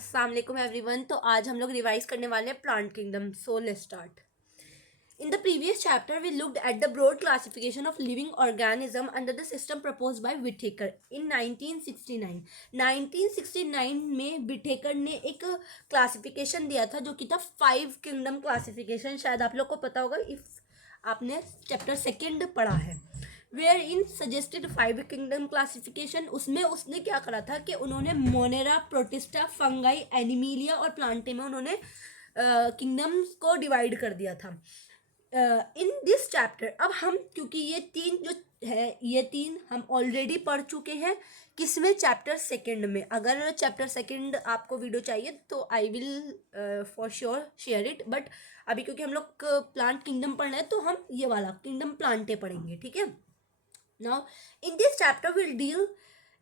अस्सलाम वालेकुम एवरीवन। तो आज हम लोग रिवाइज करने वाले हैं plant kingdom. So let's start. In the previous chapter, we looked at the broad classification of living organism under the system proposed by Whittaker in 1969. 1969 में Whittaker ने एक क्लासिफिकेशन दिया था जो कि था 5 किंगडम क्लासिफिकेशन। शायद आप लोग को पता होगा इफ आपने चैप्टर सेकेंड पढ़ा है। Where in suggested 5 kingdom classification. उसमें उसने क्या करा था कि उन्होंने मोनेरा, प्रोटिस्टा, फंगाई, एनिमीलिया और प्लांटे में उन्होंने किंगडम्स को डिवाइड कर दिया था। इन दिस चैप्टर अब हम, क्योंकि ये तीन जो है ये तीन हम ऑलरेडी पढ़ चुके हैं किसमें, चैप्टर सेकंड में। अगर चैप्टर सेकंड आपको वीडियो चाहिए तो I will for sure share it, but अभी क्योंकि हम लोग प्लांट किंगडम पढ़ना है तो हम ये वाला किंगडम प्लांटे पढ़ेंगे, ठीक है। Now in this chapter will deal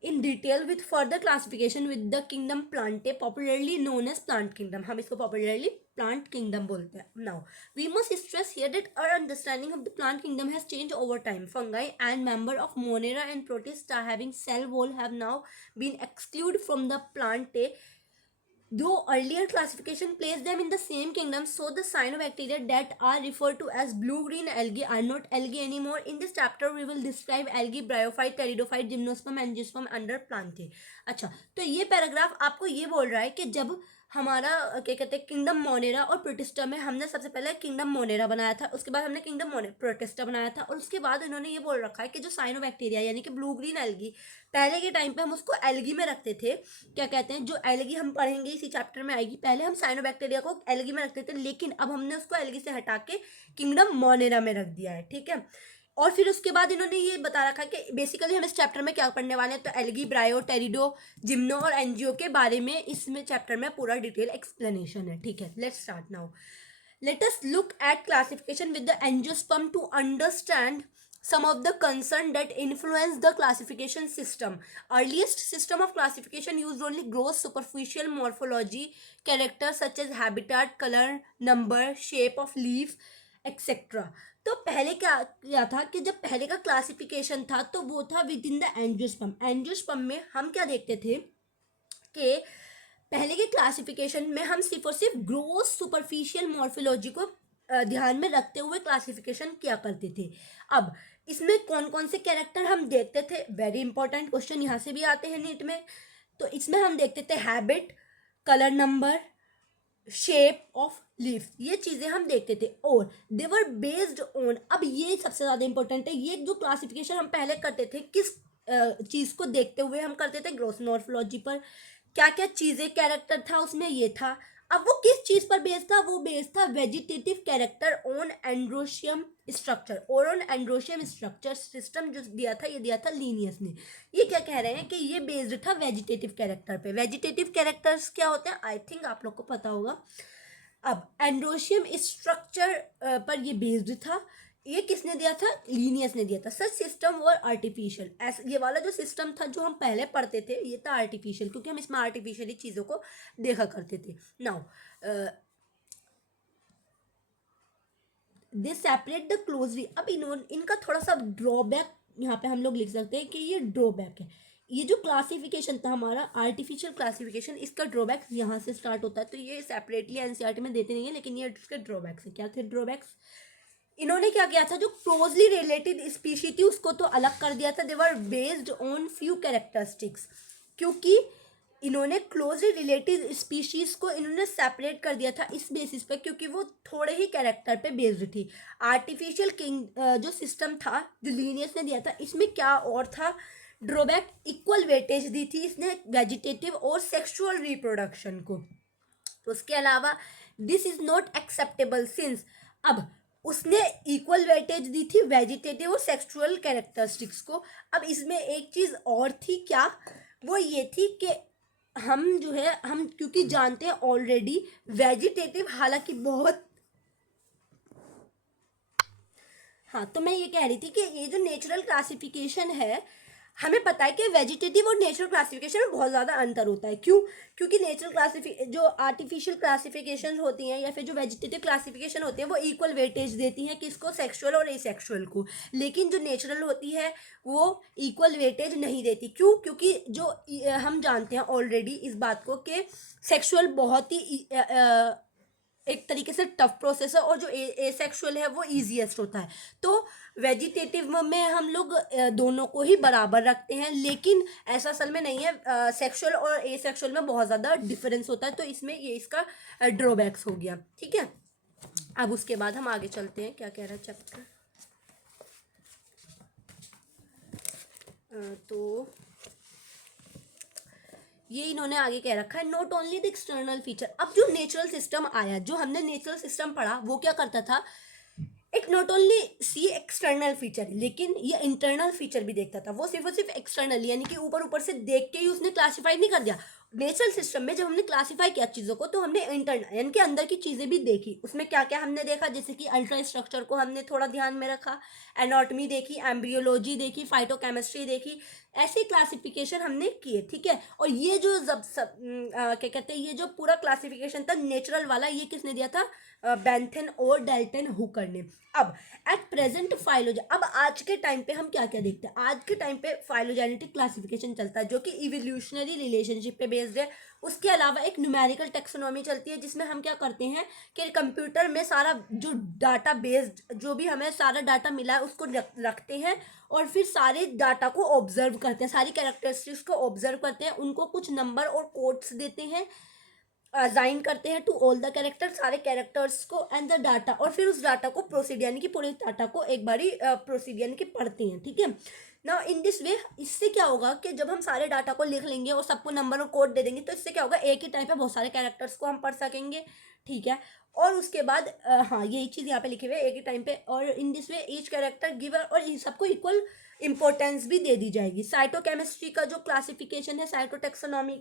in detail with further classification with the kingdom Plantae, popularly known as plant kingdom. हम इसको popularly plant kingdom बोलते हैं. Now we must stress here that our understanding of the plant kingdom has changed over time. Fungi and member of Monera and Protista having cell wall have now been excluded from the Plantae. Though earlier classification placed them in the same kingdom, so the cyanobacteria that are referred to as blue-green algae are not algae anymore. In this chapter, we will describe algae, bryophyte, pteridophyte, gymnosperm, angiosperm under Plantae. अच्छा, तो ये paragraph आपको ये बोल रहा है कि जब हमारा क्या कहते हैं किंगडम मोनेरा और प्रोटिस्टा में हमने सबसे पहले किंगडम मोनेरा बनाया था, उसके बाद हमने किंगडम प्रोटिस्टा बनाया था, और उसके बाद इन्होंने ये बोल रखा है कि जो साइनोबैक्टीरिया यानी कि ब्लू ग्रीन एल्गी, पहले के टाइम पे हम उसको एल्गी में रखते थे। क्या कहते हैं, जो एल्गी हम पढ़ेंगे इसी चैप्टर में आएगी, पहले हम साइनोबैक्टीरिया को एल्गी में रखते थे, लेकिन अब हमने उसको एल्गी से हटा के किंगडम मोनेरा में रख दिया है, ठीक है। और फिर उसके बाद इन्होंने ये बता रखा है कि बेसिकली हम इस चैप्टर में क्या पढ़ने वाले हैं, तो एल्गी, ब्रायो, टेरिडो, जिम्नो और एनजीओ के बारे में इसमें चैप्टर में पूरा डिटेल एक्सप्लेनेशन है, ठीक है। Let's start now. Let us look at classification with the angiosperm to understand some of the concern that influence the classification system. Earliest system of classification used only gross superficial morphology characters such as habitat, color, number, shape of leaf, etc. तो पहले क्या था कि जब पहले का classification था तो वो था with in the angiosperm. Angiosperm में हम क्या देखते थे कि पहले के क्लासिफिकेशन में हम सिर्फ और सिर्फ ग्रोस सुपरफिशियल मॉर्फोलॉजी को ध्यान में रखते हुए क्लासिफिकेशन किया करते थे। अब इसमें कौन कौन से कैरेक्टर हम देखते थे, वेरी इंपॉर्टेंट क्वेश्चन यहाँ से भी आते हैं नीट में। तो इसमें हम देखते थे habit, colour number, shape of leaf, ये चीज़ें हम देखते थे। और दे वर बेस्ड ऑन, अब ये सबसे ज़्यादा इंपॉर्टेंट है, ये जो क्लासिफिकेशन हम पहले करते थे किस चीज़ को देखते हुए हम करते थे, ग्रोस मॉर्फोलॉजी पर। क्या क्या चीज़ें कैरेक्टर था उसमें, ये था। अब वो किस चीज़ पर बेस्ड था, वो बेस्ड था vegetative character on androecium structure, और ऑन एंड्रोशियम स्ट्रक्चर सिस्टम जो दिया था, ये दिया था लीनियस ने। ये क्या कह रहे हैं कि ये बेस्ड था वेजिटेटिव कैरेक्टर पे। वेजिटेटिव कैरेक्टर्स क्या होते हैं, आई थिंक आप लोग को पता होगा। अब एंड्रोशियम स्ट्रक्चर पर ये बेस्ड था। ये किसने दिया था, लीनियस ने दिया था। सच सिस्टम और आर्टिफिशियल, ऐसा ये वाला जो सिस्टम था जो हम पहले पढ़ते थे ये था आर्टिफिशियल, क्योंकि हम इसमें आर्टिफिशियली चीज़ों को देखा करते थे। Now they separate the closely. अब इनका थोड़ा सा ड्रॉबैक यहाँ पे हम लोग लिख सकते हैं कि ये ड्रॉबैक है। ये जो क्लासिफिकेशन था हमारा आर्टिफिशियल क्लासिफिकेशन, इसका ड्रॉबैक यहाँ से स्टार्ट होता है। तो ये सेपरेटली एनसीईआरटी में देते नहीं है, लेकिन ये इसके ड्रॉबैक्स है। क्या थे ड्रॉबैक्स, इन्होंने क्या किया था, जो क्लोजली रिलेटेड स्पीशी थी उसको तो अलग कर दिया था। They were based on few characteristics, क्योंकि इन्होंने क्लोजली रिलेटेड स्पीशीज को इन्होंने सेपरेट कर दिया था इस बेसिस पे, क्योंकि वो थोड़े ही कैरेक्टर पे बेस्ड थी। आर्टिफिशियल जो सिस्टम था जो लीनियस ने दिया था, इसमें क्या और था ड्रॉबैक, इक्वल वेटेज दी थी इसने वेजिटेटिव और सेक्सुअल रिप्रोडक्शन को। उसके अलावा this is not acceptable since, अब उसने इक्वल वेटेज दी थी वेजिटेटिव और सेक्सुअल कैरेक्टरिस्टिक्स को। अब इसमें एक चीज़ और थी, क्या, वो ये थी कि हम जो है हम क्योंकि जानते हैं ऑलरेडी वेजिटेटिव, हालांकि बहुत, हाँ, तो मैं ये कह रही थी कि ये जो नेचुरल क्लासिफिकेशन है, हमें पता है कि वेजिटेटिव और नेचुरल क्लासिफिकेशन में बहुत ज़्यादा अंतर होता है। क्यों? क्योंकि नेचुरल जो आर्टिफिशियल क्लासिफिकेशन होती हैं या फिर जो वेजिटेटिव क्लासिफिकेशन होती है वो इक्वल वेटेज देती हैं किसको, सेक्सुअल और एसेक्सुअल को। लेकिन जो नेचुरल होती है वो इक्वल वेटेज नहीं देती। क्यों? क्योंकि जो हम जानते हैं ऑलरेडी इस बात को कि सेक्सुअल बहुत ही एक तरीके से टफ प्रोसेस है और जो एसेक्सुअल है वो ईजीएस्ट होता है। तो वेजिटेटिव में हम लोग दोनों को ही बराबर रखते हैं, लेकिन ऐसा असल में नहीं है। सेक्सुअल और एसेक्सुअल में बहुत ज़्यादा डिफरेंस होता है, तो इसमें ये इसका ड्रॉबैक्स हो गया। ठीक है, अब उसके बाद हम आगे चलते हैं। क्या कह रहा है चैप्टर? तो ये इन्होंने आगे कह रखा है, not only the external feature. अब जो नेचुरल सिस्टम आया, जो हमने नेचुरल सिस्टम पढ़ा, वो क्या करता था, it not only see external feature, लेकिन ये इंटरनल फीचर भी देखता था। वो सिर्फ और सिर्फ एक्सटर्नल यानी कि ऊपर ऊपर से देख के ही उसने क्लासीफाई नहीं कर दिया। नेचुरल सिस्टम में जब हमने क्लासीफाई किया चीज़ों को, तो हमने इंटरनल यानी कि अंदर की चीज़ें भी देखी। उसमें क्या क्या हमने देखा, जैसे कि अल्ट्रा स्ट्रक्चर को हमने थोड़ा ध्यान में रखा, एनाटॉमी देखी, एम्ब्रियोलॉजी देखी, फाइटोकेमिस्ट्री देखी, ऐसी क्लासिफिकेशन हमने किए। ठीक है, और ये जो क्या कहते हैं, ये जो पूरा क्लासिफिकेशन था नेचुरल वाला, ये किसने दिया था? बेंथन और डेल्टन हुकर ने। अब एट प्रेजेंट फाइलोजेन, अब आज के टाइम पे हम क्या क्या देखते हैं? आज के टाइम पे फाइलोजेनेटिक क्लासिफिकेशन चलता है जो कि इवोल्यूशनरी रिलेशनशिप पे बेस्ड है। उसके अलावा एक न्यूमेरिकल टेक्सोनॉमी चलती है जिसमें हम क्या करते हैं कि कंप्यूटर में सारा जो डाटा बेस्ड जो भी हमें सारा डाटा मिला है उसको रखते हैं और फिर सारे डाटा को ऑब्जर्व करते हैं, सारी कैरेक्टरिस्टिक्स को ऑब्जर्व करते हैं, उनको कुछ नंबर और कोड्स देते हैं, असाइन करते हैं टू ऑल द कैरेक्टर, सारे कैरेक्टर्स को एंड द डाटा, और फिर उस डाटा को प्रोसीड यानी कि पूरे डाटा को एक बारी प्रोसीड यानी कि पढ़ते हैं। ठीक है ना, इन दिस वे इससे क्या होगा कि जब हम सारे डाटा को लिख लेंगे और सबको नंबर और कोड दे देंगे, तो इससे क्या होगा, एक ही टाइम पे बहुत सारे कैरेक्टर्स को हम पढ़ सकेंगे। ठीक है, और उसके बाद हाँ यही चीज़ यहाँ पे लिखे हुए एक ही टाइम पे, और in this way each character giver, और इन सबको इक्वल इंपॉर्टेंस भी दे दी जाएगी। साइटोकेमिस्ट्री का जो क्लासिफिकेशन है, साइटोटेक्सोनॉमी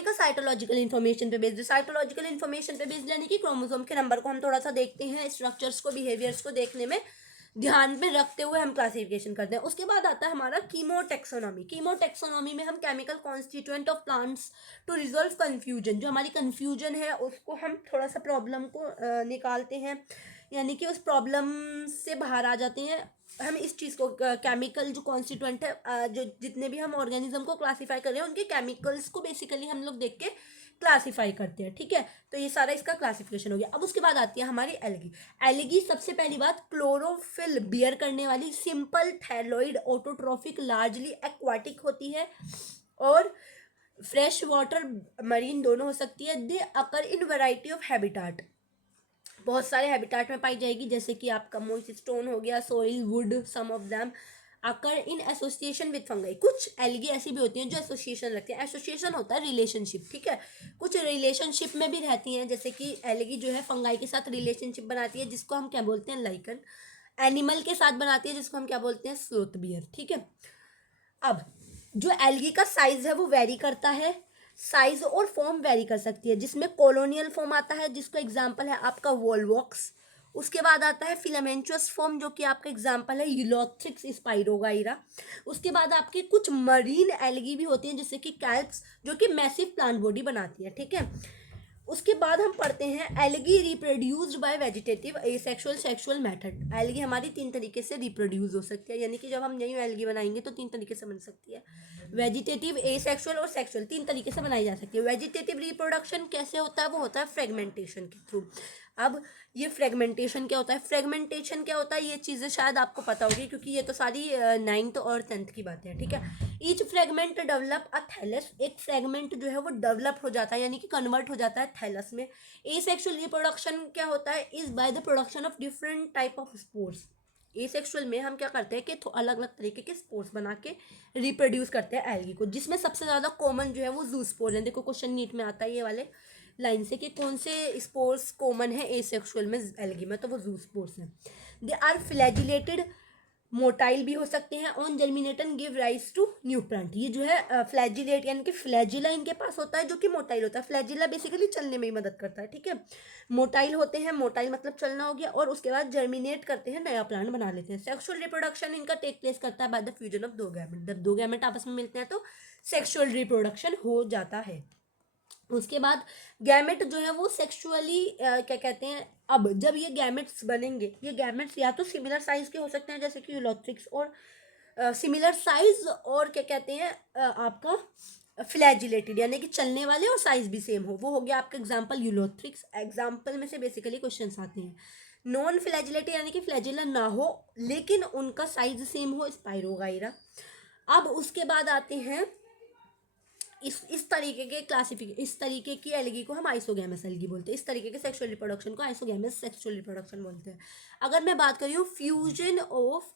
का साइटोलॉजिकल इन्फॉर्मेशन पे बेस्ड, साइटोलॉजिकल इन्फॉर्मेशन पे बेस्ड यानी कि क्रोमोसोम के नंबर को हम थोड़ा सा देखते हैं, स्ट्रक्चर्स को, बिहेवियर्स को देखने में ध्यान में रखते हुए हम क्लासिफिकेशन करते हैं। उसके बाद आता है हमारा कीमोटेक्सोनॉमी। कीमोटेक्सोनॉमी में हम chemical constituent of plants to resolve confusion, जो हमारी कन्फ्यूजन है उसको हम थोड़ा सा प्रॉब्लम को निकालते हैं, यानी कि उस प्रॉब्लम से बाहर आ जाते हैं। हम इस चीज़ को केमिकल जो कॉन्स्टिट्यूएंट है, जो जितने भी हम ऑर्गेनिज्म को क्लासीफाई कर रहे हैं उनके केमिकल्स को बेसिकली हम लोग देख के क्लासीफाई करते हैं। ठीक है, तो ये सारा इसका क्लासिफिकेशन हो गया। अब उसके बाद आती है हमारी एल्गी। एल्गी सबसे पहली बात क्लोरोफिल बियर करने वाली simple thalloid autotrophic largely aquatic होती है और फ्रेश वाटर मरीन दोनों हो सकती है। दे अकर इन वैरायटी ऑफ हैबिटाट, बहुत सारे हैबिटाट में पाई जाएगी, जैसे कि आपका मोइस्ट स्टोन हो गया, soil, wood, some of them occur in association with fungi. कुछ एल्गी ऐसी भी होती हैं जो एसोसिएशन रखती हैं। एसोसिएशन होता है रिलेशनशिप। ठीक है, कुछ रिलेशनशिप में भी रहती हैं, जैसे कि एल्गी जो है फंगाई के साथ रिलेशनशिप बनाती है जिसको हम क्या बोलते हैं, लाइकन। एनिमल के साथ बनाती है जिसको हम क्या बोलते हैं, स्लोथ बियर। ठीक है, अब जो एल्गी का साइज है वो वेरी करता है, साइज और फॉर्म वेरी कर सकती है, जिसमें कॉलोनियल फॉर्म आता है जिसका एग्जांपल है आपका वॉलवॉक्स। उसके बाद आता है फिलामेंचुअस फॉर्म जो कि आपका एग्जांपल है यूलोथ्रिक्स स्पाइरोगाइरा। उसके बाद आपके कुछ मरीन एल्गी भी होती हैं जैसे कि कैल्प्स जो कि मैसिव प्लांट बॉडी बनाती है। ठीक है, उसके बाद हम पढ़ते हैं algae reproduced bye vegetative asexual sexual method. Algae हमारी 3 तरीके से रिप्रोड्यूस हो सकती है, यानी कि जब हम नई एल्गी बनाएंगे तो 3 तरीके से बन सकती है, वेजिटेटिव एसेक्सुअल और सेक्सुअल, 3 तरीके से बनाई जा सकती है। वेजिटेटिव रिप्रोडक्शन कैसे होता है, वो होता है फ्रेगमेंटेशन के थ्रू। अब ये फ्रेगमेंटेशन क्या होता है, फ्रेगमेंटेशन क्या होता है, ये चीज़ें शायद आपको पता होगी क्योंकि ये तो सारी 9th और 10th की बातें हैं। ठीक है, each fragment develop a thallus, एक फ्रेगमेंट जो है वो डेवलप हो जाता है यानी कि कन्वर्ट हो जाता है थैलस में। एसेक्सुअल रिप्रोडक्शन क्या होता है, is by the production of different type of spores. Asexual में हम क्या करते हैं कि अलग अलग तरीके के स्पोर्स बना के रिप्रोड्यूस करते हैं एल्गी को, जिसमें सबसे ज़्यादा कॉमन जो है वो जूस्पोर है। देखो क्वेश्चन नीट में आता है ये वाले लाइन से कि कौन से स्पोर्स कॉमन है एसेक्सुअल में एल्गी में, तो वो जूस्पोर्स हैं। दे आर फ्लैजिलेटेड मोटाइल भी हो सकते हैं। On germination give rise to new plant. ये जो है फ्लैजिलेट यानी कि फ्लैजिला इनके पास होता है जो कि मोटाइल होता है। फ्लैजिला बेसिकली चलने में ही मदद करता है, ठीक है। मोटाइल होते हैं, मोटाइल मतलब चलना हो गया, और उसके बाद जर्मिनेट करते हैं, नया प्लांट बना लेते हैं। सेक्सुअल रिप्रोडक्शन इनका टेक प्लेस करता है बाय द फ्यूजन ऑफ दो गैमेट। जब दो गैमेट आपस में मिलते हैं तो सेक्सुअल रिप्रोडक्शन हो जाता है। उसके बाद गैमेट जो है वो सेक्सुअली क्या कहते हैं, अब जब ये गैमेट्स बनेंगे, ये गैमेट्स या तो सिमिलर साइज के हो सकते हैं जैसे कि यूलोथ्रिक्स, और सिमिलर साइज, और क्या कहते हैं आपका फ्लैजिलेटेड यानी कि चलने वाले और साइज भी सेम हो, वो हो गया आपका एग्जाम्पल यूलोथ्रिक्स। एग्जाम्पल में से बेसिकली क्वेश्चंस आते हैं। नॉन फ्लैजिलेटेड यानी कि फ्लैजिला ना हो लेकिन उनका साइज सेम हो, स्पाइरोगाइरा। अब उसके बाद आते हैं इस तरीके के इस तरीके की एलगी को हम आइसोगैमस एलगी बोलते हैं। इस तरीके के सेक्सुअल रिप्रोडक्शन को आइसोगैमस सेक्सुअल रिप्रोडक्शन बोलते हैं। अगर मैं बात कर रही हूँ फ्यूजन ऑफ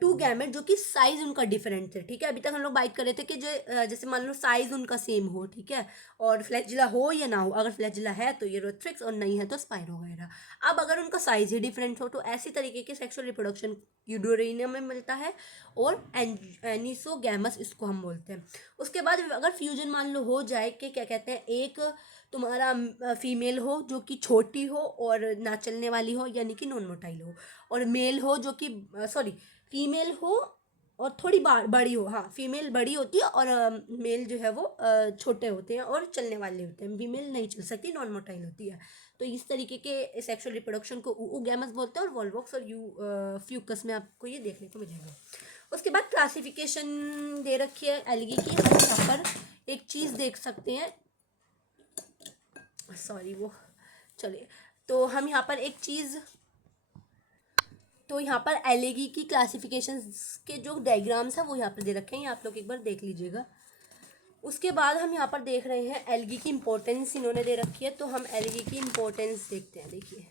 टू गैमेट जो कि साइज उनका डिफरेंट थे, ठीक है। अभी तक हम लोग बात कर रहे थे कि जो जैसे मान लो साइज उनका सेम हो, ठीक है, और फ्लैजिला हो या ना हो। अगर फ्लैजिला है तो ये रोथ्रिक्स, और नहीं है तो स्पाइरो वगैरह। अब अगर उनका साइज ही डिफरेंट हो तो ऐसी तरीके के सेक्सुअल रिप्रोडक्शन यूडोरेनियम में मिलता है, और एनिसोगैमस इसको हम बोलते हैं। उसके बाद अगर फ्यूजन मान लो हो जाए कि क्या कहते हैं, एक तुम्हारा फीमेल हो जो कि छोटी हो और ना चलने वाली हो यानी कि नॉन मोटाइल हो, और मेल हो जो कि सॉरी फीमेल हो और थोड़ी बड़ी हो। हाँ, फीमेल बड़ी होती है और मेल जो है वो छोटे होते हैं और चलने वाले होते हैं। फीमेल नहीं चल सकती, नॉन मोटाइल होती है। तो इस तरीके के सेक्सुअल रिप्रोडक्शन को ऊगैमस बोलते हैं, और वॉल्वॉक्स और फ्यूकस में आपको ये देखने को मिलेगा। उसके बाद क्लासिफिकेशन दे रखी है एलगी की। हम यहाँ पर एक चीज़ देख सकते हैं, सॉरी वो चलिए, तो हम यहाँ पर एक चीज़, तो यहाँ पर एलगी की क्लासिफिकेशन के जो डायग्राम्स हैं वो यहाँ पर दे रखे हैं, ये आप लोग एक बार देख लीजिएगा। उसके बाद हम यहाँ पर देख रहे हैं एलगी की इंपॉर्टेंस इन्होंने दे रखी है, तो हम एलगी की इंपॉर्टेंस देखते हैं। देखिए,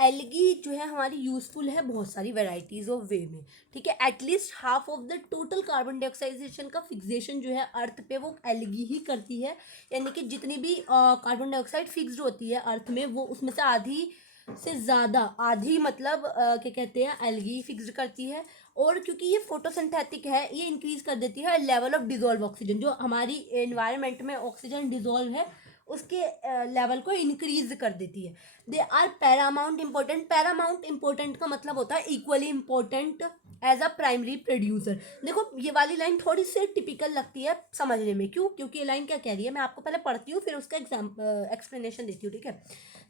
एलगी जो है हमारी यूजफुल है बहुत सारी वेराइटीज ऑफ वे में, ठीक है। At least half of the total carbon dioxidation का फिक्सेशन जो है अर्थ पे वो एलगी ही करती है। यानी कि जितनी भी कार्बन डाइऑक्साइड फिक्स्ड होती है अर्थ में, वो उसमें से आधी से ज़्यादा, आधी मतलब क्या कहते हैं, एलगी फिक्स्ड करती है। और क्योंकि ये फोटोसिंथेटिक है, ये इंक्रीज कर देती है लेवल ऑफ डिजोल्व ऑक्सीजन। जो हमारी एनवायरनमेंट में ऑक्सीजन डिजोल्व है उसके लेवल को इंक्रीज कर देती है। They are paramount important. Paramount important का मतलब होता है equally important as a primary producer. देखो ये वाली लाइन थोड़ी सी टिपिकल लगती है समझने में, क्यों? क्योंकि ये लाइन क्या कह रही है, मैं आपको पहले पढ़ती हूँ फिर उसका एक्सप्लेनेशन देती हूँ, ठीक है।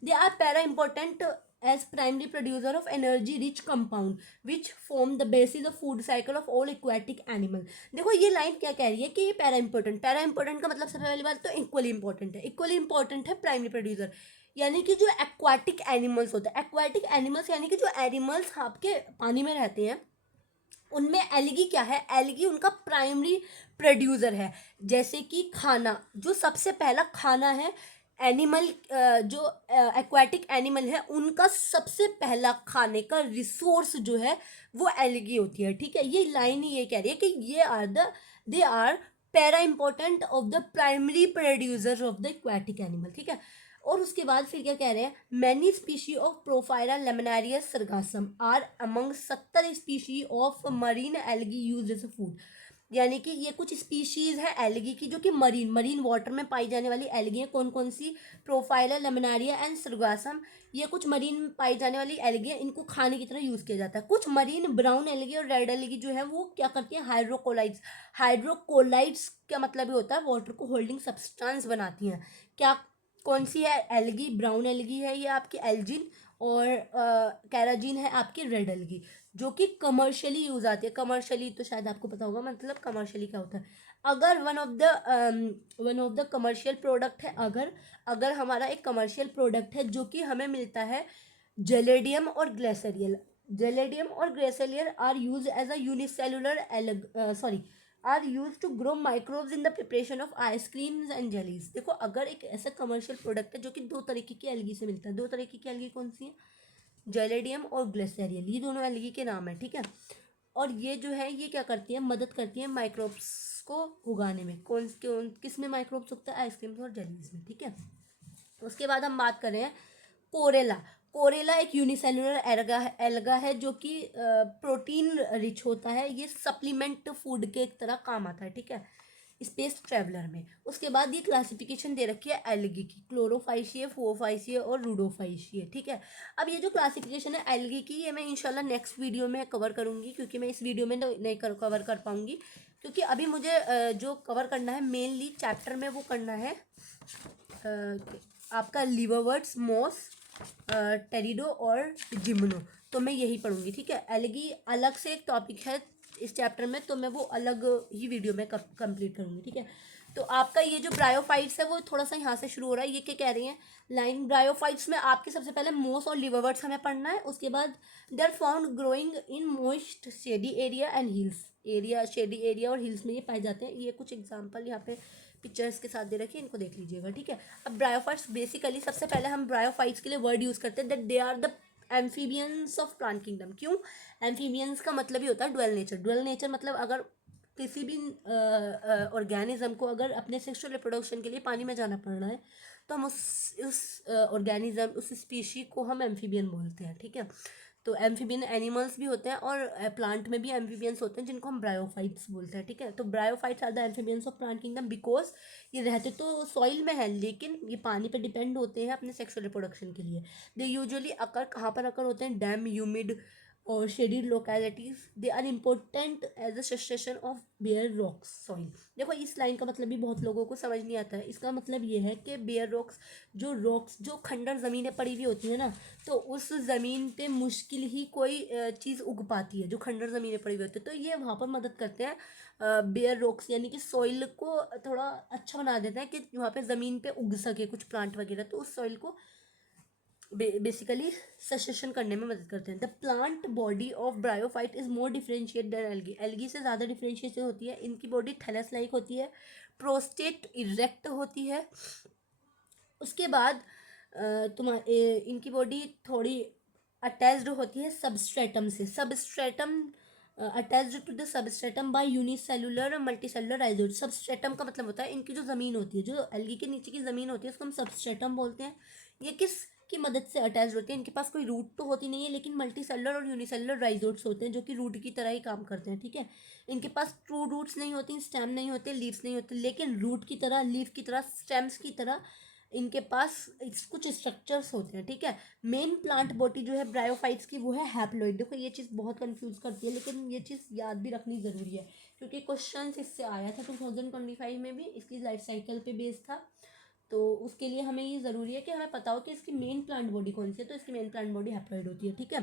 They are para important as primary producer of energy rich compound which form the basis of food cycle of all aquatic animal। देखो ये लाइन क्या कह रही है कि ये पैरा इंपॉर्टेंट का मतलब सबसे पहली बात तो इक्वली इंपॉर्टेंट है। इक्वली इंपॉर्टेंट है प्राइमरी प्रोड्यूसर, यानी कि जो एक्वाटिक एनिमल्स होते हैं, एक्वाटिक एनिमल्स यानी कि जो एनिमल्स आपके पानी में रहते हैं उनमें एलगी क्या है, एलगी उनका प्राइमरी प्रोड्यूसर है। जैसे कि खाना, जो सबसे पहला खाना है एनिमल, जो एक्वाटिक एनिमल है उनका सबसे पहला खाने का रिसोर्स जो है वो एलगी होती है, ठीक है। ये लाइन ही ये कह रही है कि ये they are para important of the primary producer of the aquatic animal, ठीक है। और उसके बाद फिर क्या कह रहे हैं, many species of Porphyra Laminaria Sargassum are among 70 species of marine algae use as a food. यानी कि ये कुछ स्पीशीज है एल्गी की जो कि मरीन वाटर में पाई जाने वाली एल्गी है। कौन कौन सी? प्रोफाइला लेमिनारिया एंड सरगासम। ये कुछ मरीन में पाई जाने वाली एल्गी है, इनको खाने की तरह यूज किया जाता है। कुछ मरीन ब्राउन एल्गी और रेड एल्गी जो है वो क्या करती है, हाइड्रोकोलाइट्स। हाइड्रोकोलाइट्स का मतलब ये होता है वाटर को होल्डिंग सब्सटेंस बनाती हैं। क्या कौन सी है? एल्गी, ब्राउन एल्गी है ये आपकी एल्जिन, और कैराजीन है आपकी रेड एल्गी, जो कि कमर्शियली यूज आती है। कमर्शियली तो शायद आपको पता होगा, मतलब कमर्शियली क्या होता है। अगर one of the commercial product है, अगर हमारा एक कमर्शियल प्रोडक्ट है जो कि हमें मिलता है जेलेडियम और ग्लेसरियल। जेलेडियम और Gracilaria are use as a unicellular are use to grow microbes in the preparation of ice creams and jellies. देखो अगर एक ऐसा कमर्शियल प्रोडक्ट है जो कि दो तरीके की एल्गी से मिलता है, दो तरीके की एल्गी कौन सी है? जेलेडियम और ग्लिसरीन, ये दोनों एल्गी के नाम है, ठीक है। और ये जो है ये क्या करती है, मदद करती है माइक्रोब्स को उगाने में। किस में माइक्रोब्स उगता है? आइसक्रीम्स और जेलीज में, ठीक है। उसके बाद हम बात करें कोरेला। कोरेला एक यूनिसेलुलर एल्गा है जो कि प्रोटीन रिच होता है। ये सप्लीमेंट फूड के एक तरह काम आता है, ठीक है, स्पेस ट्रेवलर में। उसके बाद ये क्लासिफिकेशन दे रखी है एल्गी की, क्लोरोफाइशिये, फोफाइशिये और रूडोफाइशिये, ठीक है। अब ये जो क्लासिफिकेशन है एल्गी की, ये मैं इंशाल्लाह नेक्स्ट वीडियो में कवर करूँगी, क्योंकि मैं इस वीडियो में नहीं कवर कर पाऊँगी, क्योंकि अभी मुझे जो कवर करना है मेनली चैप्टर में वो करना है आपका लिवरवर्ट्स, मॉस, टेरिडो और जिम्नो। तो मैं यही पढ़ूंगी, ठीक है। एल्गी अलग से एक टॉपिक है इस चैप्टर में, तो मैं वो अलग ही वीडियो में कंप्लीट करूंगी, ठीक है। तो आपका ये जो ब्रायोफाइट्स है वो थोड़ा सा यहाँ से शुरू हो रहा है। ये क्या कह रही हैं लाइन, ब्रायोफाइट्स में आपके सबसे पहले मोस और लिवरवर्ट्स हमें पढ़ना है। उसके बाद they are found growing in moist shady area and hills area, shady area और हिल्स में ये पाए जाते हैं। ये कुछ एग्जाम्पल यहाँ पे पिक्चर्स के साथ दे रखी है, इनको देख लीजिएगा, ठीक है। अब ब्रायोफाइट्स बेसिकली सबसे पहले हम ब्रायोफाइट्स के लिए वर्ड यूज़ करते हैं that they are the amphibians of plant kingdom. क्यों? एम्फीबियंस का मतलब ही होता है ड्वेल नेचर। ड्वेल नेचर मतलब अगर किसी भी ऑर्गेनिज्म को अगर अपने सेक्सुअल रिप्रोडक्शन के लिए पानी में जाना पड़ रहा है, तो हम उस ऑर्गेनिज्म, उस स्पीशी को हम एम्फीबियन बोलते हैं, ठीक है। तो एम्फीबियन एनिमल्स भी होते हैं और प्लांट में भी एम्फीबियंस होते हैं जिनको हम ब्रायोफाइट्स बोलते हैं, ठीक है। तो bryophytes are the amphibians of plant kingdom because ये रहते तो सॉइल में है, लेकिन ये पानी पे डिपेंड होते हैं अपने सेक्सुअल रिप्रोडक्शन के लिए। दे यूजुअली अकर कहाँ पर अकर होते हैं? डैम, ह्यूमिड और shaded localities. They are important as a succession of bare rocks soil. देखो इस लाइन का मतलब भी बहुत लोगों को समझ नहीं आता है। इसका मतलब ये है कि बेयर रॉक्स, जो रॉक्स, जो खंडर ज़मीनें पड़ी हुई होती है ना, तो उस ज़मीन पे मुश्किल ही कोई चीज़ उग पाती है, जो खंडर ज़मीनें पड़ी हुई होती है। तो ये वहाँ पर मदद करते हैं बेयर रॉक्स, यानी कि सॉइल को थोड़ा अच्छा बना देता है कि वहाँ पे ज़मीन पे उग सके कुछ प्लांट वगैरह। तो उस सॉइल को बेसिकली ससेशन करने में मदद करते हैं। The plant body of bryophyte is more differentiate than algae. Algae से ज़्यादा डिफ्रेंशिएशन होती है। इनकी बॉडी थैलस लाइक होती है, प्रोस्टेट इरेक्ट होती है। उसके बाद तुम्हारे इनकी बॉडी थोड़ी अटैच्ड होती है सबस्ट्रेटम से। Substratum attached to the substratum by unicellular multicellular rhizoid. Substratum का मतलब होता है इनकी जो ज़मीन होती है, जो एल्गी के नीचे की ज़मीन होती है, उसको हम सबस्ट्रेटम बोलते हैं। ये किस की मदद से अटैच होती है? इनके पास कोई रूट तो होती नहीं है, लेकिन मल्टीसेलुलर और यूनिसेलुलर राइजोइड्स होते हैं जो कि रूट की तरह ही काम करते हैं, ठीक है। इनके पास ट्रू रूट्स नहीं होती, स्टेम नहीं होते, लीव्स नहीं होते, लेकिन रूट की तरह, लीफ की तरह, स्टेम्स की तरह इनके पास कुछ स्ट्रक्चर्स होते हैं, ठीक है। मेन प्लांट बॉडी जो है ब्रायोफाइट्स की वो है हैप्लॉइड। देखो ये चीज़ बहुत कंफ्यूज करती है, लेकिन ये चीज़ याद भी रखनी ज़रूरी है, क्योंकि क्वेश्चन इससे आया था 2025 में भी, इसकी लाइफ साइकिल पे बेस्ड था। तो उसके लिए हमें ये ज़रूरी है कि हमें पता हो कि इसकी मेन प्लांट बॉडी कौन सी है। तो इसकी मेन प्लांट बॉडी हैप्लॉइड होती है, ठीक है।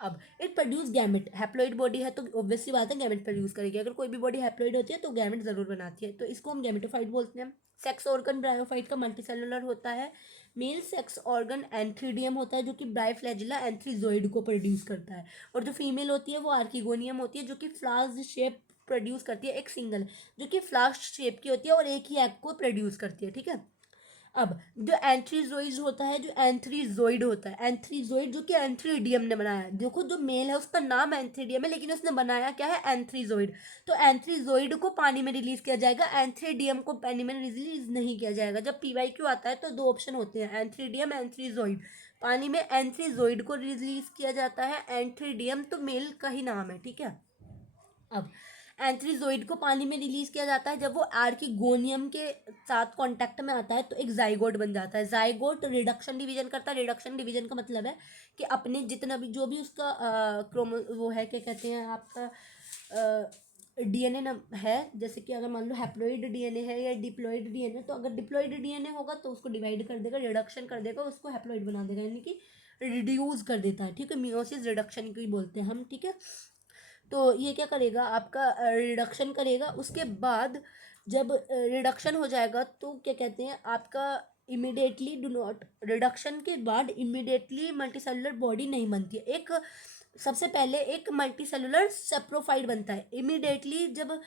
अब it produce gamete. Haploid body है तो ऑब्वियसली बात है गैमेट प्रोड्यूस करेगी। अगर कोई भी बॉडी हैप्लॉइड होती है तो गैमेट ज़रूर बनाती है, तो इसको हम गैमेटोफाइट बोलते हैं। सेक्स ऑर्गन ब्रायोफाइट का मल्टीसेलुलर होता है। मेल सेक्स ऑर्गन एंथ्रीडियम होता है जो कि ब्राइफ्लैजिला एंथ्रीजोइड को प्रोड्यूस करता है, और जो फीमेल होती है वो आर्किगोनियम होती है जो कि फ्लास्क शेप प्रोड्यूस करती है, एक सिंगल, जो कि फ्लास्क शेप की होती है और एक ही एग को प्रोड्यूस करती है, ठीक है। अब जो एंथ्रीजोइड होता है, जो एंथ्रीजोइड होता है, एंथ्रीजोइड जो कि एंथ्रीडियम ने बनाया है। देखो जो मेल है उसका नाम एंथ्रीडियम है, लेकिन उसने बनाया क्या है? एंथ्रीजोइड। तो एंथ्रीजोइड को पानी में रिलीज किया जाएगा, एंथ्रीडियम को पानी में रिलीज नहीं किया जाएगा। जब PYQ आता है तो दो ऑप्शन होते हैं, एंथ्रीडियम, एंथ्रीजोइड। पानी में एंथ्रीजोइड को रिलीज किया जाता है, एंथ्रीडियम तो मेल का ही नाम है, ठीक है। अब एंथ्रीजोइड को पानी में रिलीज किया जाता है जब वो आर्किगोनियम के साथ कांटेक्ट में आता है, तो एक जाइगोट बन जाता है। जाइगोट रिडक्शन डिवीजन करता है। रिडक्शन डिवीजन का मतलब है कि अपने जितना भी जो भी उसका क्रोमो वो है, क्या कहते हैं आपका DNA है, जैसे कि अगर मान लो हैप्लॉइड DNA है या डिप्लॉइड DNA, तो अगर डिप्लॉइड DNA होगा तो उसको डिवाइड कर देगा, रिडक्शन कर देगा, उसको हैप्लॉइड बना देगा, यानी कि रिड्यूस कर देता है, ठीक है। मियोसिस रिडक्शन की बोलते हैं हम, ठीक है। तो ये क्या करेगा? आपका रिडक्शन करेगा। उसके बाद जब रिडक्शन हो जाएगा तो क्या कहते हैं आपका इमिडिएटली डू नॉट, रिडक्शन के बाद इमिडिएटली मल्टीसेलुलर बॉडी नहीं बनती है। एक सबसे पहले एक मल्टीसेलुलर सेप्रोफाइट बनता है। इमिडिएटली जब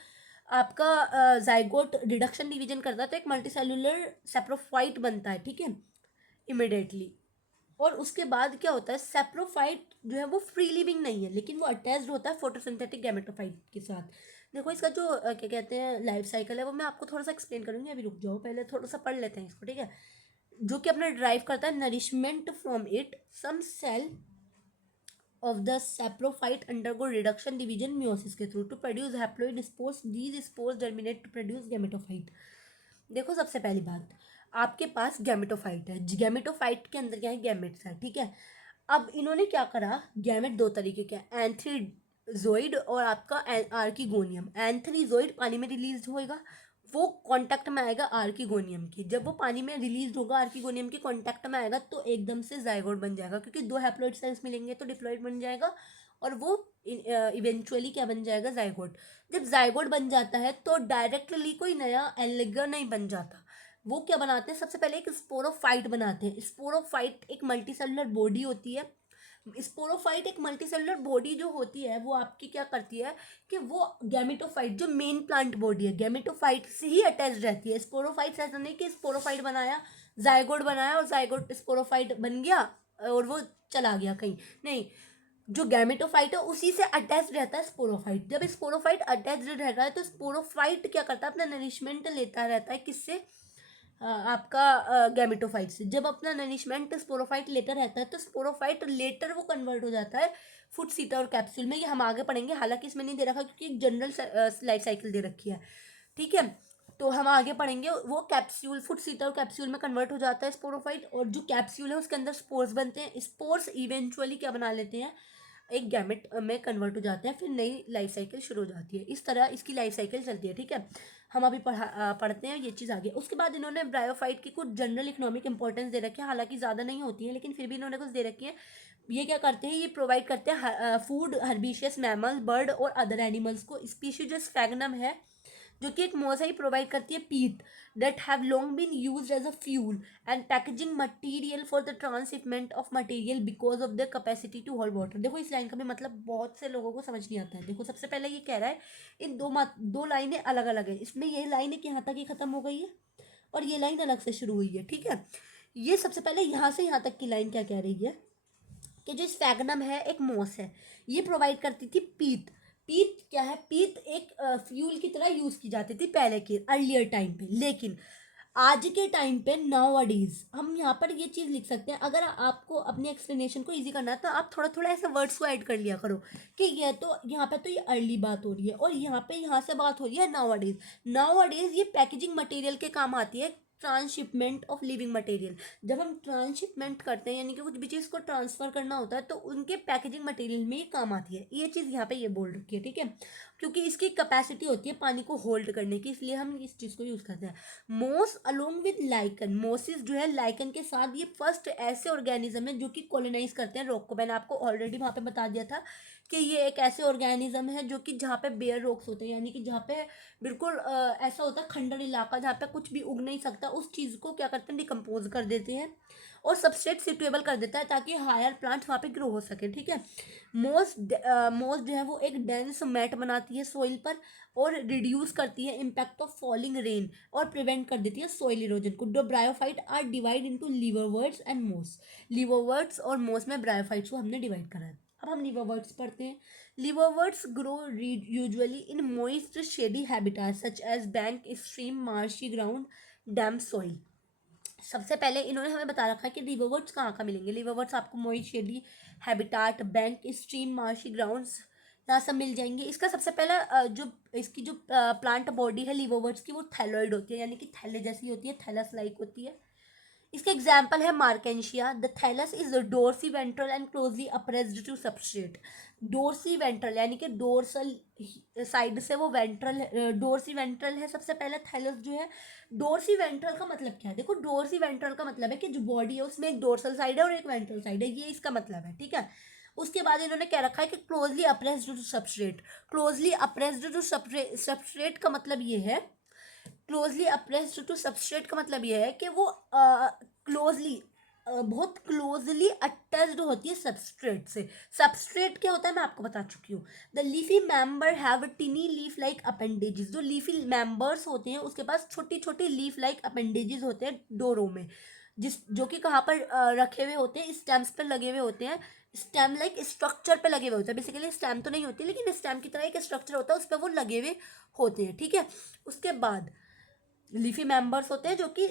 आपका जाइगोट रिडक्शन डिवीजन करता है तो एक मल्टीसेलुलर सेप्रोफाइट बनता है, ठीक है, इमिडिएटली। और उसके बाद क्या होता है? सेप्रोफाइट जो है वो फ्री लिविंग नहीं है, लेकिन वो अटैच्ड होता है फोटोसिंथेटिक गैमेटोफाइट के साथ। देखो इसका जो क्या कहते हैं लाइफ साइकिल है वो मैं आपको थोड़ा सा एक्सप्लेन करूँगी। अभी रुक जाओ, पहले थोड़ा सा पढ़ लेते हैं इसको, ठीक है। जो कि अपना ड्राइव करता है nourishment from it, some cell of the saprophyte undergo reduction division meiosis के through to produce haploid spores, these spores germinate to produce gametophyte। देखो सबसे पहली बात, आपके पास गैमेटोफाइट है, गैमेटोफाइट के अंदर क्या है, गैमेट्स है, ठीक है। अब इन्होंने क्या करा, गैमेट दो तरीके के, एंथ्रीजोइड और आपका आर्किगोनियम। एंथ्रीजोइड पानी में रिलीज होएगा, वो कांटेक्ट में आएगा आर्किगोनियम की, जब वो पानी में रिलीज होगा आर्किगोनियम के कांटेक्ट में आएगा तो एकदम से जाइगोट बन जाएगा, क्योंकि दो हैप्लॉइड सेल्स मिलेंगे तो डिप्लॉइड बन जाएगा और वो इवेंचुअली क्या बन जाएगा, जाइगोट। जब जाइगोट बन जाता है तो डायरेक्टली कोई नया एलिगा नहीं बन जाता, वो क्या बनाते हैं, सबसे पहले एक स्पोरोफाइट बनाते हैं। स्पोरोफाइट एक मल्टीसेलुलर बॉडी होती है। स्पोरोफाइट एक मल्टीसेलुलर बॉडी जो होती है वो आपकी क्या करती है कि वो गैमेटोफाइट जो मेन प्लांट बॉडी है गैमेटोफाइट से ही अटैच रहती है। स्पोरोफाइट ऐसा नहीं कि स्पोरोफाइट बनाया, जाइगोट बनाया और जाइगोट स्पोरोफाइट बन गया और वो चला गया कहीं, नहीं, जो गैमेटोफाइट है उसी से अटैच रहता है स्पोरोफाइट। जब स्पोरोफाइट अटैच रहता है तो स्पोरोफाइट क्या करता है, अपना नरिशमेंट लेता रहता है, किससे, आपका गैमेटोफाइट से। जब अपना नरिशमेंट स्पोरोफाइट लेटर रहता है तो स्पोरोफाइट लेटर वो कन्वर्ट हो जाता है फूड सीटा और कैप्सूल में। ये हम आगे पढ़ेंगे, हालांकि इसमें नहीं दे रखा क्योंकि एक जनरल लाइफ साइकिल दे रखी है, ठीक है। तो हम आगे पढ़ेंगे, वो कैप्सूल फूड सीटा और कैप्सूल में कन्वर्ट हो जाता है स्पोरोफाइट, और जो कैप्सूल है उसके अंदर स्पोर्स बनते हैं। स्पोर्स इवेंचुअली क्या बना लेते हैं, एक गैमेट में कन्वर्ट हो जाते हैं, फिर नई लाइफ साइकिल शुरू हो जाती है। इस तरह इसकी लाइफ साइकिल चलती है, ठीक है। हम अभी पढ़ते हैं ये चीज़ आगे। उसके बाद इन्होंने ब्रायोफाइट की कुछ जनरल इकोनॉमिक इंपॉर्टेंस दे रखी है, हालांकि ज़्यादा नहीं होती है लेकिन फिर भी इन्होंने कुछ दे रखी है। ये क्या करते हैं, ये प्रोवाइड करते हैं फूड हर्बिशियस मैमल, बर्ड और अदर एनिमल्स को। स्पीशीज जो स्फैगनम है जो कि एक मोसाई प्रोवाइड करती है पीट that have long been used as a fuel and packaging material for the transshipment of material because of their capacity to hold water। देखो इस लाइन का भी मतलब बहुत से लोगों को समझ नहीं आता है। देखो सबसे पहले ये कह रहा है, इन दो लाइनें अलग अलग है, इसमें ये लाइन एक यहाँ तक ही खत्म हो गई है और ये लाइन अलग से शुरू हुई है, ठीक है। ये सबसे पहले यहाँ से यहाँ तक की लाइन क्या कह रही है कि जो स्फैगनम है एक मोस है, ये प्रोवाइड करती थी पीत। पीत क्या है, पीत एक फ्यूल की तरह यूज की जाती थी पहले के अर्लियर टाइम पे, लेकिन आज के टाइम पे नाउअडेज हम यहाँ पर ये चीज़ लिख सकते हैं। अगर आपको अपने एक्सप्लेनेशन को इजी करना है तो आप थोड़ा थोड़ा ऐसे वर्ड्स को ऐड कर लिया करो कि ये तो यहाँ पे तो ये अर्ली बात हो रही है और यहाँ पे यहाँ से बात हो रही है नाउअडेज। नाउअडेज ये पैकेजिंग मटेरियल के काम आती है, ट्रांसशिपमेंट ऑफ लिविंग मटेरियल। जब हम ट्रांसशिपमेंट करते हैं यानी कि कुछ भी चीज़ को ट्रांसफ़र करना होता है तो उनके पैकेजिंग मटेरियल में ही काम आती है। ये चीज़ यहाँ पे ये बोल रखी है, ठीक है, क्योंकि इसकी कैपेसिटी होती है पानी को होल्ड करने की, इसलिए हम इस चीज़ को यूज़ करते हैं। मोस अलोंग विद लाइकन, मोसिस जो है लाइकन के साथ ये फर्स्ट ऐसे ऑर्गेनिज्म है जो कि कॉलोनाइज करते हैं रॉक को। मैंने आपको ऑलरेडी वहाँ पे बता दिया था कि ये एक ऐसे ऑर्गेनिज्म है जो कि जहाँ पे बेयर रॉक्स होते हैं, यानी कि जहाँ पे बिल्कुल ऐसा होता है खंडर इलाका जहाँ पे कुछ भी उग नहीं सकता, उस चीज़ को क्या करते हैं, डिकम्पोज कर देते हैं और सबस्ट्रेट सिटेबल कर देता है ताकि हायर प्लांट्स वहाँ पे ग्रो हो सके, ठीक है। मोस मोस जो है वो एक डेंस मैट बनाती है सॉइल पर और रिड्यूस करती है इम्पैक्ट ऑफ फॉलिंग रेन और प्रिवेंट कर देती है सॉइल इरोजन को। The bryophyte are divide into liverworts and moss. Liverworts और मोस में ब्रायोफाइट्स को हमने डिवाइड करा है। अब हम लीवरवर्ट्स पढ़ते हैं। Liverworts grow usually in moist shady habitat such as bank, stream, marshy ground, damp soil. सबसे पहले इन्होंने हमें बता रखा है कि लीवरवर्ट्स कहाँ कहाँ मिलेंगे। लीवरवर्ट्स आपको moist shady habitat, bank, stream, marshy grounds, यहाँ सब मिल जाएंगे। इसका सबसे पहला जो इसकी जो प्लांट बॉडी है लीवरवर्ट्स की वो थैलोइड होती है, यानी कि थैले जैसी होती है, थैलस लाइक होती है। इसके एग्जाम्पल है Marchantia. The thallus is dorsiventral and closely appressed to substrate. Dorsiventral यानी कि डोर्सल साइड से वो वेंट्रल, डोर्सी वेंट्रल है सबसे पहले थैलस जो है। डोर्सी वेंट्रल का मतलब क्या है, देखो डोर्सी वेंट्रल का मतलब है कि जो बॉडी है उसमें एक डोर्सल साइड है और एक वेंट्रल साइड है, ये इसका मतलब है, ठीक है। उसके बाद इन्होंने क्या रखा है कि closely appressed to substrate. Closely appressed to substrate का मतलब ये है, क्लोजली अप्रेस्ड टू सबस्ट्रेट का मतलब यह है कि वो क्लोजली बहुत क्लोजली अटैच्ड होती है सबस्ट्रेट से। सबस्ट्रेट क्या होता है मैं आपको बता चुकी हूँ। The leafy member have टिनी leaf like appendages. जो लीफी मेंबर्स होते हैं उसके पास छोटी छोटी लीफ लाइक अपेंडेजेस होते हैं डोरों में, जिस जो कि कहाँ पर रखे हुए होते हैं, स्टेम्स पर लगे हुए होते हैं। स्टेम लाइक स्ट्रक्चर पे लगे हुए होते हैं, बेसिकली स्टेम तो नहीं होती लेकिन स्टेम की तरह एक स्ट्रक्चर होता है उस पर वो लगे हुए होते हैं, ठीक है। उसके बाद लीफी मेंबर्स होते हैं जो कि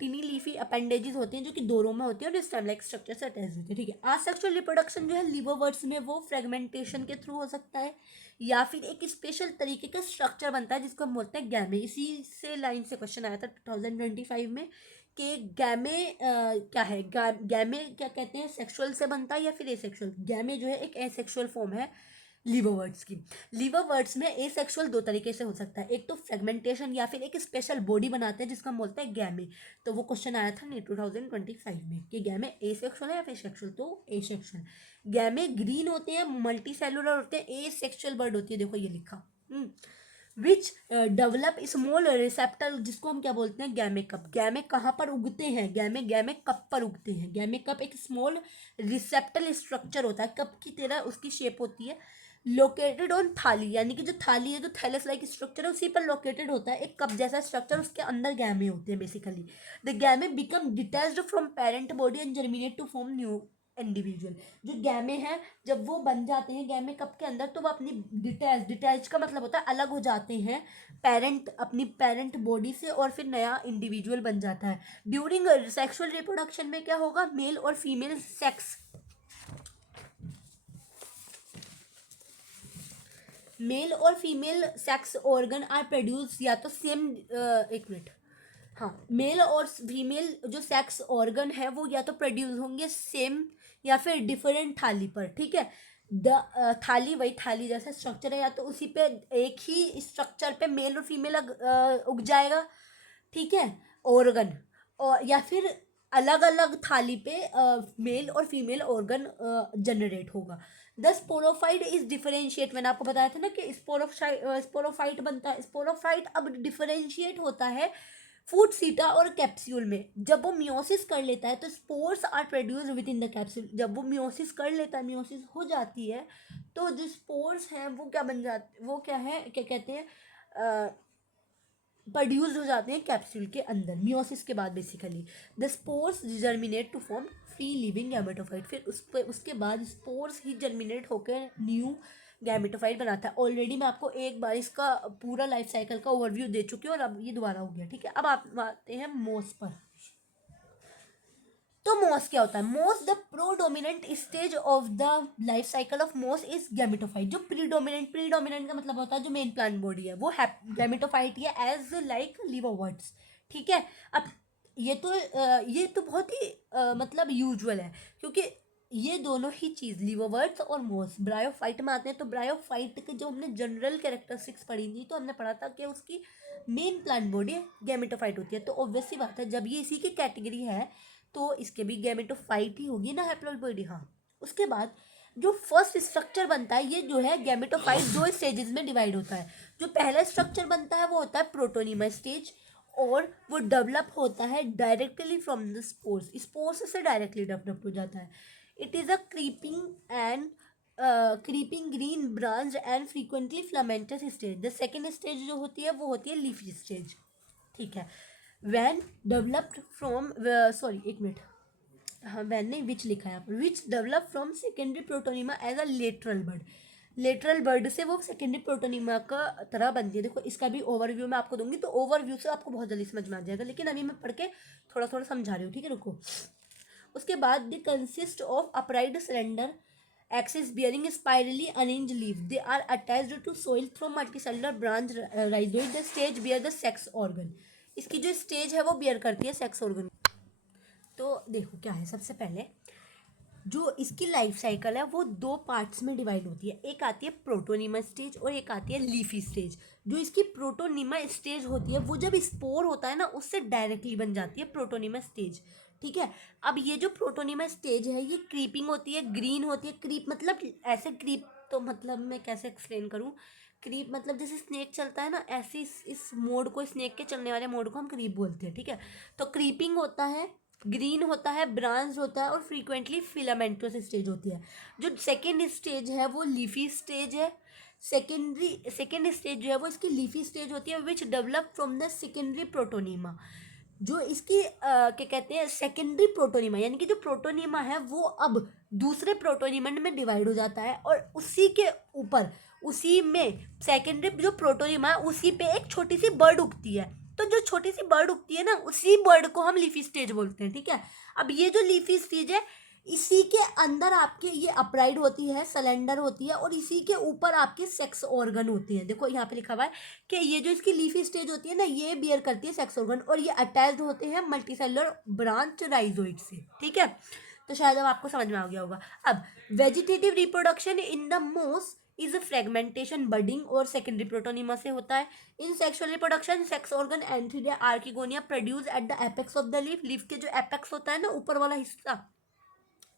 टिनी लीफी अपेंडेजेस होते हैं जो कि दो रो में होते हैं और स्टेम लाइक स्ट्रक्चर से अटैच होते हैं, ठीक है। आसेक्सुअल रिप्रोडक्शन जो है लिवर्वर्ट्स में वो फ्रेगमेंटेशन के थ्रू हो सकता है या फिर एक स्पेशल तरीके का स्ट्रक्चर बनता है जिसको हम बोलते हैं गैमे। इसी से लाइन से क्वेश्चन आया था 2025 में कि गैमे क्या है, गैमे क्या कहते हैं, सेक्सुअल से बनता है या फिर एसेक्सुअल। गैमे जो है एक एसेक्सुअल फॉर्म है लीवरवर्ट्स की। लीवरवर्ट्स में एसेक्सुअल दो तरीके से हो सकता है, एक तो फ्रेगमेंटेशन या फिर एक स्पेशल बॉडी बनाते हैं जिसको हम बोलते हैं गैमे। तो वो क्वेश्चन आया था 2025 में कि गैमे एसेक्सुअल है या फिर सेक्सुअल, तो एसेक्सुअल। गैमे ग्रीन होते हैं, मल्टी सेलुलर होते हैं, एसेक्सुअल बर्ड होती है, देखो ये लिखा। विच डेवलप स्मॉल रिसेप्टर जिसको हम क्या बोलते हैं, गैमे कप। गैमे कहाँ पर उगते हैं, गैमे गैमे कप पर उगते हैं। गैमे कप एक स्मॉल रिसेप्टर स्ट्रक्चर होता है, कप की तरह उसकी शेप होती है, लोकेटेड ऑन थाली, यानी कि जो थाली है, जो थैलस लाइक स्ट्रक्चर है उसी पर लोकेटेड होता है, एक कप जैसा स्ट्रक्चर, उसके अंदर गैमे होते हैं basically. The gemmae become detached from parent body and germinate to form new individual. जो गैमे हैं जब वो बन जाते हैं गैमे कप के अंदर तो वो अपनी डिटैच का मतलब होता है अलग हो जाते हैं अपनी पेरेंट बॉडी से और फिर नया इंडिविजुअल बन जाता है। ड्यूरिंग सेक्सुअल रिप्रोडक्शन में क्या होगा, मेल और फीमेल सेक्स, मेल और female sex organ are produce या तो सेम, एक मिनट, हाँ, मेल और फीमेल जो सेक्स ऑर्गन है वो या तो प्रोड्यूस होंगे सेम या फिर डिफरेंट थाली पर, ठीक है। थाली वही थाली जैसा स्ट्रक्चर है, या तो उसी पे एक ही स्ट्रक्चर पे मेल और फीमेल उग जाएगा, ठीक है, ऑर्गन, और या फिर अलग अलग थाली पे मेल और फीमेल ऑर्गन जनरेट होगा। द स्पोरोफाइट इज डिफरेंशिएट, मैंने आपको बताया था ना कि स्पोरोफाइट बनता है। स्पोरोफाइट अब डिफरेंशिएट होता है फूड सीटा और कैप्सूल में। जब वो मियोसिस कर लेता है तो spores are produce within the capsule. जब वो मियोसिस कर लेता है, मियोसिस हो जाती है, तो जो स्पोर्स हैं वो क्या बन जाते, वो क्या है, क्या कहते हैं, प्रोड्यूस हो जाते हैं कैप्सूल के अंदर मियोसिस के बाद basically. The spores germinate to form free living gametophyte. फिर उसके बाद स्पोर्स ही जर्मिनेट होकर न्यू गैमेटोफाइट बनाता है। ऑलरेडी मैं आपको एक बार इसका पूरा लाइफ साइकिल का ओवरव्यू दे चुकी हूँ और अब ये दोबारा हो गया, ठीक है। अब आप आते हैं मोस पर। तो मोस क्या होता है, मोस the predominant stage of the life cycle of मोस इज गैमेटोफाइट। जो प्रीडोमिनेंट का मतलब होता है जो मेन प्लांट बॉडी है वो गैमेटोफाइट ही है, एज लाइक लिवरवर्ट्स, ठीक है। अब ये तो बहुत ही मतलब यूजुअल है, क्योंकि ये दोनों ही चीज़ लिवरवर्ट्स और मोस ब्रायोफाइट में आते हैं। तो ब्रायोफाइट के जो हमने जनरल कैरेक्टरिस्टिक्स पढ़ी थी तो हमने पढ़ा था कि उसकी मेन प्लांट बॉडी गैमेटोफाइट होती है। तो ऑब्वियस सी बात है जब ये इसी की कैटेगरी है तो इसके भी गैमेटोफाइट ही होगी ना, हैप्लॉइड बॉडी, हाँ। उसके बाद जो फर्स्ट स्ट्रक्चर बनता है, ये जो है गैमेटोफाइट दो स्टेजेस में डिवाइड होता है। जो पहला स्ट्रक्चर बनता है वो होता है प्रोटोनिमा स्टेज, और वो डेवलप होता है directly from the spores, spores से डायरेक्टली डेवलप हो जाता है। It is a creeping green branch and frequently filamentous stage. The second stage जो होती है वो होती है लीफी स्टेज, ठीक है। वैन डेवलप्ड फ्रॉम, सॉरी एक मिनट, हाँ वैन नहीं विच लिखा है यहाँ पर, which develop from secondary protonema as a lateral bud. Lateral bud से वो सेकेंडरी प्रोटोनिमा का तरह बनती है। देखो इसका भी ओवरव्यू मैं आपको दूंगी, तो ओवरव्यू से आपको बहुत जल्दी समझ में आ जाएगा, लेकिन अभी मैं पढ़ के थोड़ा थोड़ा समझा रही हूँ, ठीक है, रुको। उसके बाद they consist of upright cylinder axis bearing spirally arranged leaf. They are attached to soil through multicellular branch rhizoid. The stage bear the sex organ. इसकी जो स्टेज है वो बियर करती है सेक्स ऑर्गन। तो देखो क्या है, सबसे पहले जो इसकी लाइफ साइकिल है वो दो पार्ट्स में डिवाइड होती है। एक आती है प्रोटोनिमा स्टेज और एक आती है लीफी स्टेज। जो इसकी प्रोटोनिमा स्टेज होती है वो जब स्पोर होता है ना उससे डायरेक्टली बन जाती है प्रोटोनिमा स्टेज, ठीक है। अब ये जो प्रोटोनिमा स्टेज है ये क्रीपिंग होती है, ग्रीन होती है। क्रीप मतलब ऐसे क्रीप, तो मतलब मैं कैसे एक्सप्लेन करूँ, क्रीप मतलब जैसे स्नेक चलता है ना, ऐसे इस मोड को, स्नेक के चलने वाले मोड को हम क्रीप बोलते हैं, ठीक है। तो क्रीपिंग होता है, ग्रीन होता है, ब्रांच होता है और फ्रीक्वेंटली फिलामेंटस स्टेज होती है। जो सेकेंड स्टेज है वो लीफी स्टेज है। सेकेंड स्टेज जो है वो इसकी लीफी स्टेज होती है, विच develop from the secondary protonema. जो इसकी क्या कहते हैं सेकेंडरी प्रोटोनिमा, यानी कि जो प्रोटोनिमा है वो अब दूसरे प्रोटोनिमा में डिवाइड हो जाता है, और उसी के ऊपर, उसी में सेकेंडरी जो प्रोटोनिमा है उसी पे एक छोटी सी बर्ड उगती है। तो तो जो छोटी सी बर्ड उगती है ना, उसी बर्ड को हम लीफी स्टेज बोलते हैं, ठीक है। अब ये जो लीफी स्टेज है, इसी के अंदर आपके ये अपराइड होती है, सिलेंडर होती है, और इसी के ऊपर आपके सेक्स ऑर्गन होते हैं। देखो यहाँ पे लिखा हुआ है कि ये जो इसकी लीफी स्टेज होती है ना, ये बियर करती है सेक्स ऑर्गन, और ये अटैच्ड होते हैं मल्टीसेलुलर ब्रांच राइजोइड से, ठीक है। तो शायद अब आपको समझ में आ गया होगा। अब vegetative reproduction in the moss is fragmentation, budding और सेकेंडरी प्रोटोनिमा से होता है। In sexual reproduction sex organ antheridia archegonia produce at the apex of the leaf. Leaf के जो एपेक्स होता है ना, ऊपर वाला हिस्सा,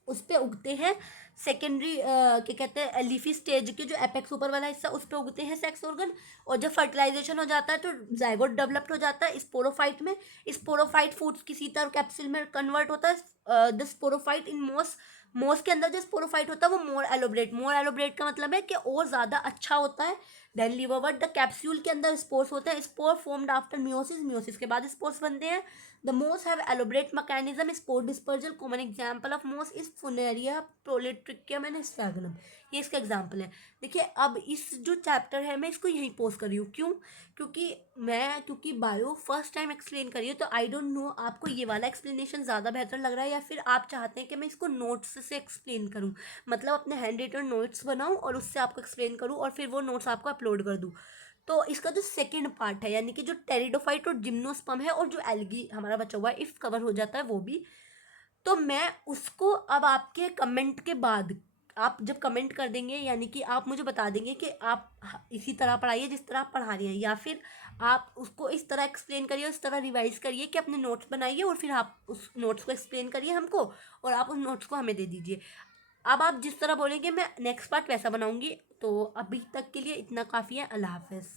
उस पे उगते हैं सेकेंडरी, क्या कहते हैं, लीफी स्टेज के जो एपेक्स ऊपर वाला हिस्सा, उस पे उगते हैं सेक्स ऑर्गन। और जब फर्टिलाइजेशन हो जाता है तो जाइगोट डेवलप्ड हो जाता है स्पोरोफाइट में। स्पोरोफाइट फूड्स की सीता और कैप्सूल में कन्वर्ट होता है। द स्पोरोफाइट इन मोस, मोस के अंदर जो स्पोरोफाइट होता है वो मोर एलोबरेट, मोर एलोबरेट का मतलब है कि और ज़्यादा अच्छा होता है। देन लिवोवर्ट, द कैप्सूल के अंदर स्पोर्स होते हैं। Spore formed after meiosis, meiosis के बाद स्पोर्स बनते हैं। The moths have elaborate mechanism, spore dispersal. Common example of moths is Funaria, Polytrichum and Sphagnum. ये इसका एग्जाम्पल है। देखिए अब इस जो चैप्टर है मैं इसको यहीं पोस्ट कर रही हूँ, क्यों? क्योंकि बायो फर्स्ट टाइम एक्सप्लेन करी हूँ, तो आई डोंट नो आपको ये वाला एक्सप्लेनेशन ज़्यादा बेहतर लग रहा है या फिर आप चाहते हैं कि मैं इसको नोट्स से एक्सप्लेन करूँ, मतलब अपने हैंड रिटन नोट्स बनाऊँ और उससे आपको एक्सप्लेन करूँ और फिर वो नोट्स आपको अपलोड कर दूँ। तो इसका जो सेकंड पार्ट है, यानी कि जो टेरिडोफाइट और जिम्नोस्पर्म है और जो एल्गी हमारा बचा हुआ है, इफ कवर हो जाता है वो भी, तो मैं उसको अब आपके कमेंट के बाद, आप जब कमेंट कर देंगे यानी कि आप मुझे बता देंगे कि आप इसी तरह पढ़ाइए जिस तरह आप पढ़ा रही हैं, या फिर आप उसको इस तरह एक्सप्लेन करिए, इस तरह रिवाइज करिए कि अपने नोट्स बनाइए और फिर आप उस नोट्स को एक्सप्लेन करिए हमको, और आप उस नोट्स को हमें दे दीजिए। अब आप जिस तरह बोलेंगे मैं नेक्स्ट पार्ट वैसा बनाऊंगी। तो अभी तक के लिए इतना काफ़ी है। अल्लाह हाफिज़।